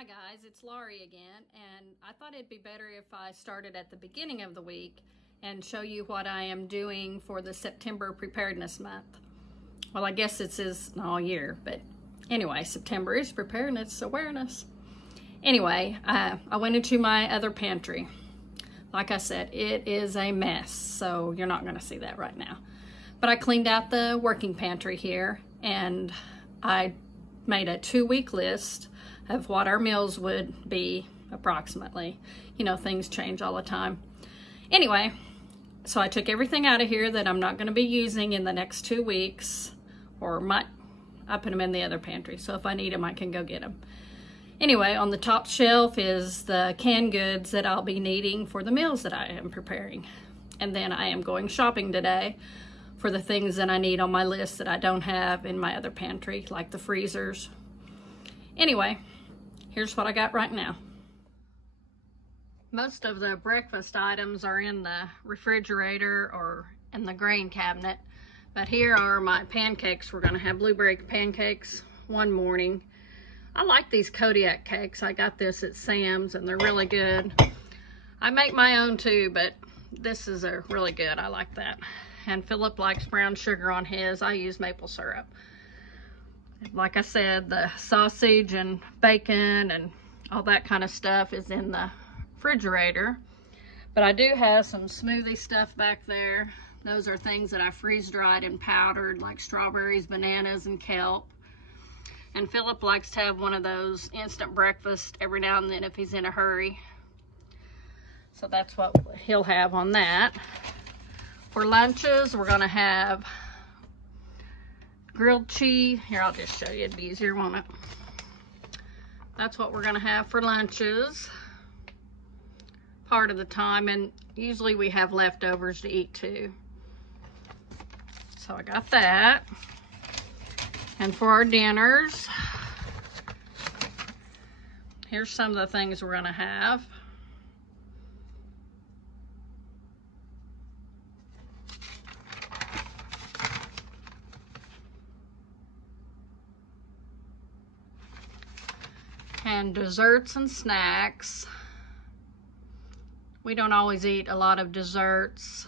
Hi guys, it's Laurie again, and I thought it'd be better if I started at the beginning of the week and show you what I am doing for the September Preparedness Month. Well, I guess it is all year, but anyway, September is Preparedness Awareness. Anyway, I went into my other pantry. Like I said, it is a mess, so you're not going to see that right now. But I cleaned out the working pantry here, and I made a 2-week list of what our meals would be approximately. You know, things change all the time. Anyway, so I took everything out of here that I'm not going to be using in the next 2 weeks, or I put them in the other pantry, so if I need them I can go get them. Anyway, on the top shelf is the canned goods that I'll be needing for the meals that I am preparing. And then I am going shopping today for the things that I need on my list that I don't have in my other pantry, like the freezers. Anyway, here's what I got right now. Most of the breakfast items are in the refrigerator or in the grain cabinet, but here are my pancakes. We're gonna have blueberry pancakes one morning. I like these Kodiak cakes. I got this at Sam's and they're really good. I make my own too, but this is really good. I like that. And Phillip likes brown sugar on his. I use maple syrup. Like I said, the sausage and bacon and all that kind of stuff is in the refrigerator. But I do have some smoothie stuff back there. Those are things that I freeze dried and powdered, like strawberries, bananas, and kelp. And Phillip likes to have one of those instant breakfast every now and then if he's in a hurry. So that's what he'll have on that. For lunches, we're gonna have grilled cheese. Here, I'll just show you, it'd be easier, won't it? That's what we're gonna have for lunches part of the time, and usually we have leftovers to eat too. So I got that. And for our dinners, here's some of the things we're gonna have. And desserts and snacks. We don't always eat a lot of desserts.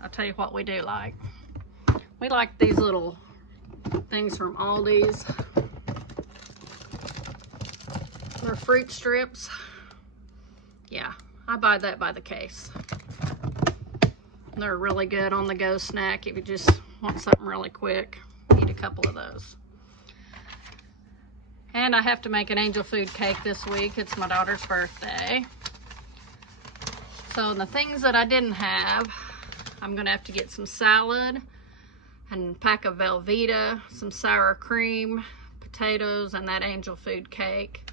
I'll tell you what we do like. We like these little things from Aldi's. They're fruit strips. Yeah, I buy that by the case. They're really good on the go snack if you just want something really quick. Eat a couple of those. And I have to make an angel food cake this week. It's my daughter's birthday. So the things that I didn't have, I'm gonna have to get some salad and a pack of Velveeta, some sour cream, potatoes, and that angel food cake.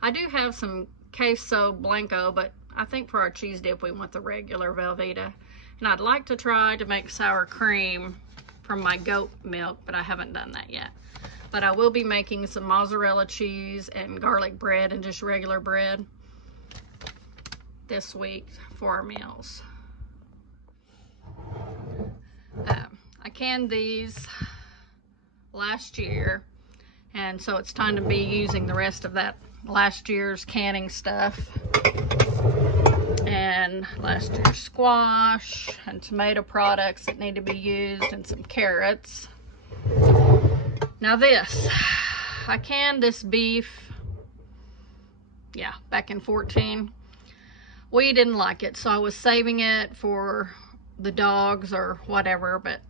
I do have some queso blanco, but I think for our cheese dip we want the regular Velveeta. And I'd like to try to make sour cream from my goat milk, but I haven't done that yet. But I will be making some mozzarella cheese and garlic bread and just regular bread this week for our meals. I canned these last year, and so it's time to be using the rest of that last year's canning stuff. And last year's squash and tomato products that need to be used, and some carrots. Now this, I canned this beef, yeah, back in 14. We didn't like it, so I was saving it for the dogs or whatever, but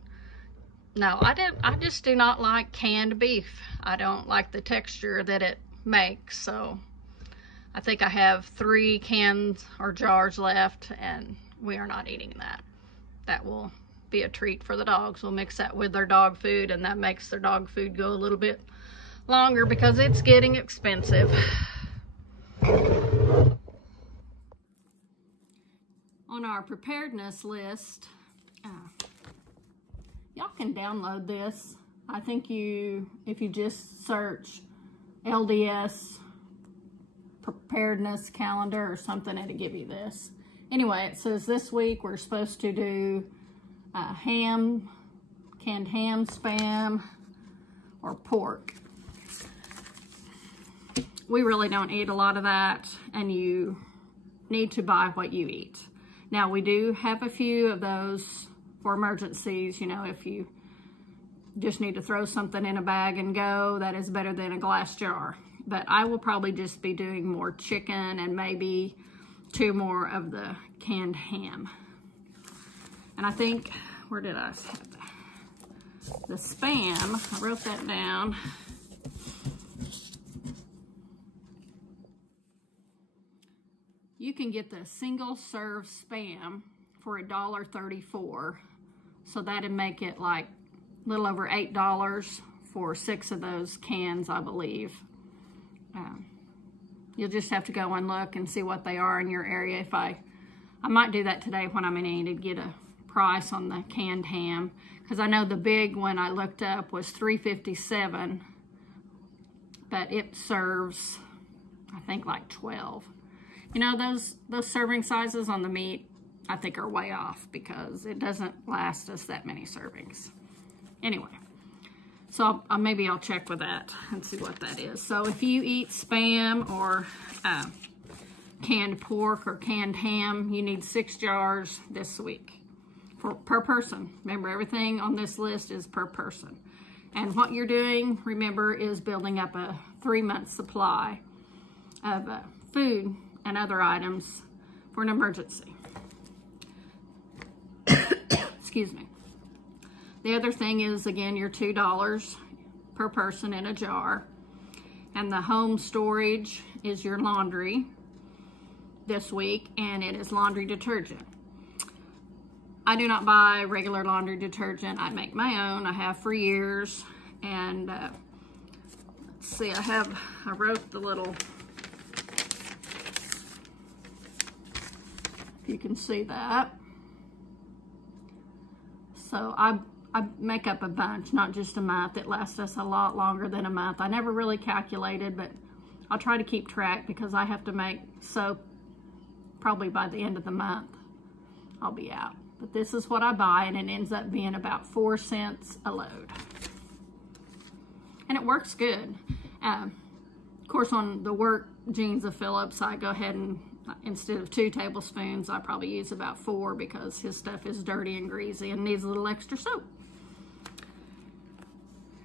no, I just do not like canned beef. I don't like the texture that it makes, so I think I have 3 cans or jars left, and we are not eating that. That will be a treat for the dogs. We'll mix that with their dog food, and that makes their dog food go a little bit longer because it's getting expensive. On our preparedness list, y'all can download this. I think if you just search LDS preparedness calendar or something, it'll give you this. Anyway, it says this week we're supposed to do ham, canned ham, spam, or pork. we really don't eat a lot of that, and you need to buy what you eat. Now, we do have a few of those for emergencies. You know, if you just need to throw something in a bag and go, that is better than a glass jar. But I will probably just be doing more chicken and maybe 2 more of the canned ham. And I think, where did I have that? The Spam, I wrote that down. You can get the single serve Spam for $1.34. So that'd make it like a little over $8 for 6 of those cans, I believe. You'll just have to go and look and see what they are in your area. I might do that today when I'm in to get a price on the canned ham, because I know the big one I looked up was $3.57, but it serves, I think, like 12. You know, those serving sizes on the meat, I think, are way off because it doesn't last us that many servings. Anyway, so maybe I'll check with that and see what that is. So if you eat Spam or canned pork or canned ham, you need 6 jars this week per person. Remember, everything on this list is per person. And what you're doing, remember, is building up a 3-month supply of food and other items for an emergency. Excuse me. The other thing is, again, your $2 per person in a jar. And the home storage is your laundry this week, and it is laundry detergent. I do not buy regular laundry detergent. I make my own. I have for years. And let's see, I wrote the little, if you can see that. So I make up a bunch, not just a month. It lasts us a lot longer than a month. I never really calculated, but I'll try to keep track because I have to make soap probably by the end of the month. I'll be out. But this is what I buy, and it ends up being about 4 cents a load. And it works good. Of course, on the work jeans of Phillip's, I go ahead and, instead of 2 tablespoons, I probably use about 4 because his stuff is dirty and greasy and needs a little extra soap.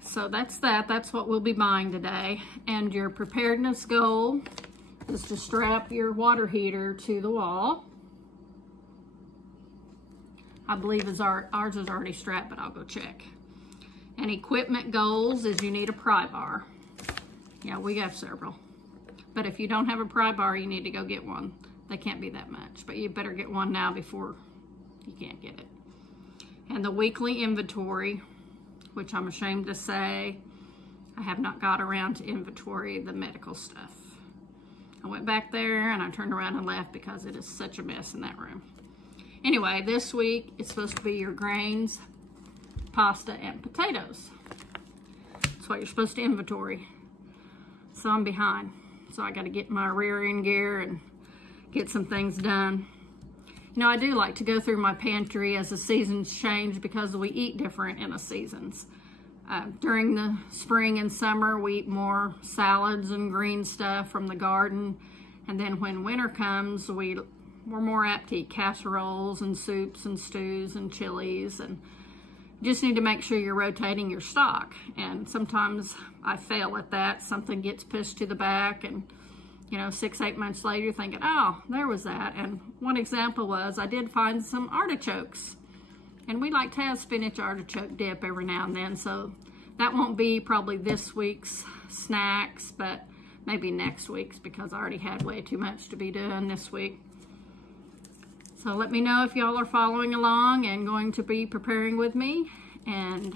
So that's that. That's what we'll be buying today. And your preparedness goal is to strap your water heater to the wall. I believe ours is already strapped, but I'll go check. And equipment goals is you need a pry bar. Yeah, we have several. But if you don't have a pry bar, you need to go get one. They can't be that much, but you better get one now before you can't get it. And the weekly inventory, which I'm ashamed to say, I have not got around to inventory the medical stuff. I went back there and I turned around and left because it is such a mess in that room. Anyway, this week it's supposed to be your grains, pasta, and potatoes. That's what you're supposed to inventory. So I'm behind. So I got to get my rear end gear and get some things done. You know, I do like to go through my pantry as the seasons change because we eat different in the seasons. During the spring and summer, we eat more salads and green stuff from the garden. And then when winter comes, we're more apt to eat casseroles and soups and stews and chilies. And you just need to make sure you're rotating your stock. And sometimes I fail at that. Something gets pushed to the back, and you know, 6-8 months later, you're thinking, oh, there was that. And one example was I did find some artichokes. And we like to have spinach artichoke dip every now and then. So that won't be probably this week's snacks, but maybe next week's, because I already had way too much to be doing this week. So let me know if y'all are following along and going to be preparing with me. And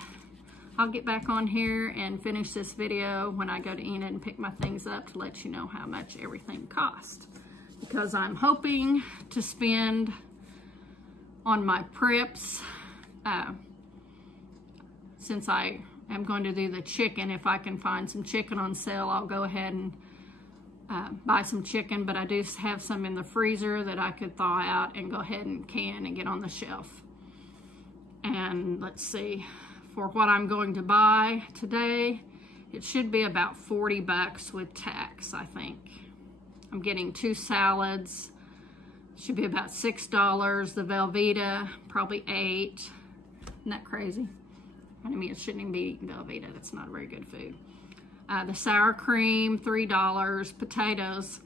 I'll get back on here and finish this video when I go to Enid and pick my things up to let you know how much everything costs. Because I'm hoping to spend on my preps, since I am going to do the chicken. If I can find some chicken on sale, I'll go ahead and buy some chicken, but I do have some in the freezer that I could thaw out and go ahead and can and get on the shelf. And let's see, for what I'm going to buy today, It should be about 40 bucks with tax, I think. I'm getting 2 salads. Should be about $6. The Velveeta, probably 8. Isn't that crazy? I mean, it shouldn't even be eating Velveeta. That's not a very good food. The sour cream, $3. Potatoes,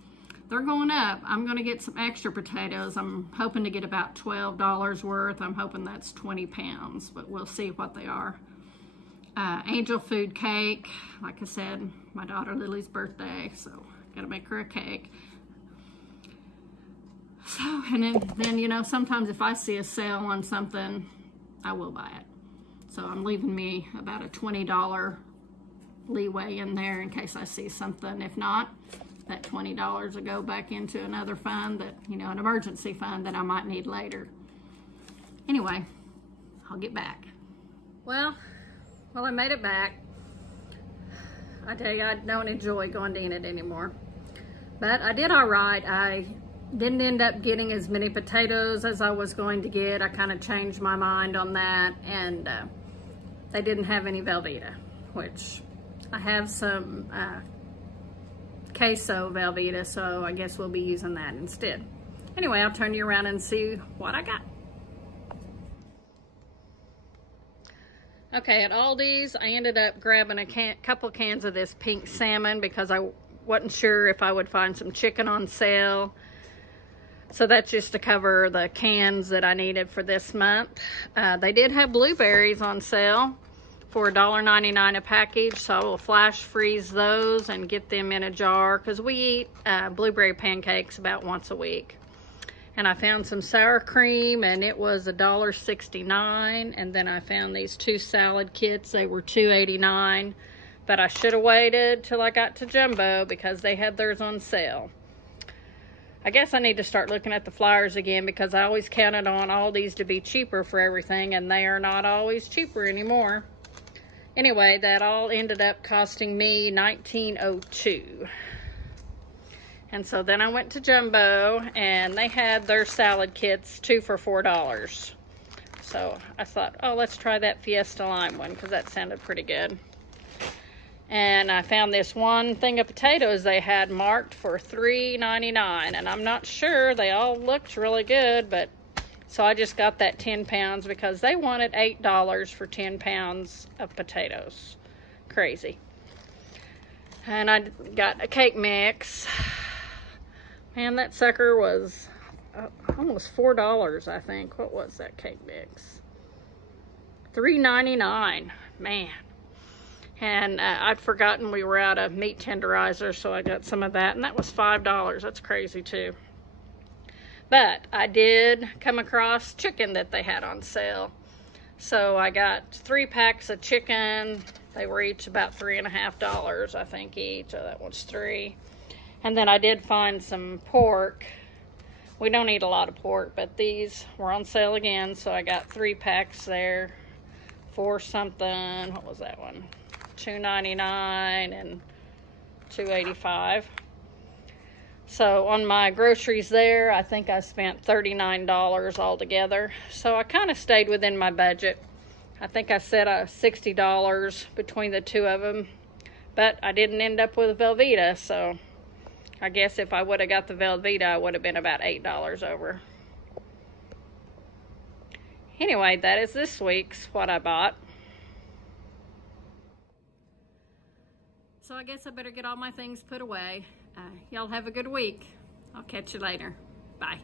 they're going up. I'm going to get some extra potatoes. I'm hoping to get about $12 worth. I'm hoping that's 20 pounds, but we'll see what they are. Angel food cake. Like I said, my daughter Lily's birthday, so gotta make her a cake. So, and then you know, sometimes if I see a sale on something, I will buy it. So I'm leaving me about a $20 leeway in there in case I see something. If not, that $20 will go back into another fund that, you know, an emergency fund that I might need later. Anyway, I'll get back. Well, I made it back. I tell you, I don't enjoy going to Enid anymore. But I did all right. I didn't end up getting as many potatoes as I was going to get. I kind of changed my mind on that, and they didn't have any Velveeta, which I have some queso Velveeta, so I guess we'll be using that instead. Anyway, I'll turn you around and see what I got. Okay, at Aldi's, I ended up grabbing a couple cans of this pink salmon because I wasn't sure if I would find some chicken on sale. So that's just to cover the cans that I needed for this month. They did have blueberries on sale for $1.99 a package, so I will flash freeze those and get them in a jar because we eat blueberry pancakes about once a week. And I found some sour cream, and it was $1.69. And then I found these 2 salad kits. They were $2.89. But I should have waited till I got to Jumbo because they had theirs on sale. I guess I need to start looking at the flyers again because I always counted on Aldi's to be cheaper for everything, and they are not always cheaper anymore. Anyway, that all ended up costing me $19.02. And so then I went to Jumbo, and they had their salad kits 2 for $4. So I thought, oh, let's try that Fiesta Lime one because that sounded pretty good. And I found this one thing of potatoes they had marked for $3.99, and I'm not sure, they all looked really good, but so I just got that 10 pounds because they wanted $8 for 10 pounds of potatoes. Crazy. And I got a cake mix. Man, that sucker was almost $4, I think. What was that cake mix? $3.99. Man. And I'd forgotten we were out of meat tenderizer, so I got some of that. And that was $5. That's crazy, too. But I did come across chicken that they had on sale. So I got 3 packs of chicken. They were each about $3.50, I think, each. So that was 3. And then I did find some pork. We don't eat a lot of pork, but these were on sale again. So I got 3 packs there for something. What was that one? $2.99 and $2.85. So on my groceries there, I think I spent $39 altogether. So I kind of stayed within my budget. I think I set $60 between the 2 of them. But I didn't end up with a Velveeta, so I guess if I would have got the Velveeta, I would have been about $8 over. Anyway, that is this week's what I bought. So I guess I better get all my things put away. Y'all have a good week. I'll catch you later. Bye.